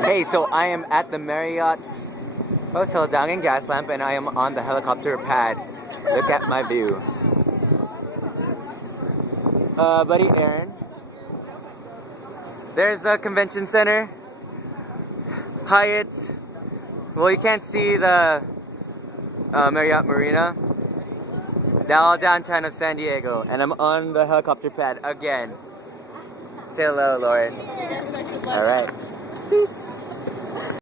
Hey, so I am at the Marriott Hotel down in Gaslamp, and I am on the helicopter pad. Look at my view. Buddy Aaron. There's the convention center. Hyatt. Well, you can't see the Marriott Marina. They're all downtown of San Diego, and I'm on the helicopter pad again. Say hello, Lauren. All right. Peace.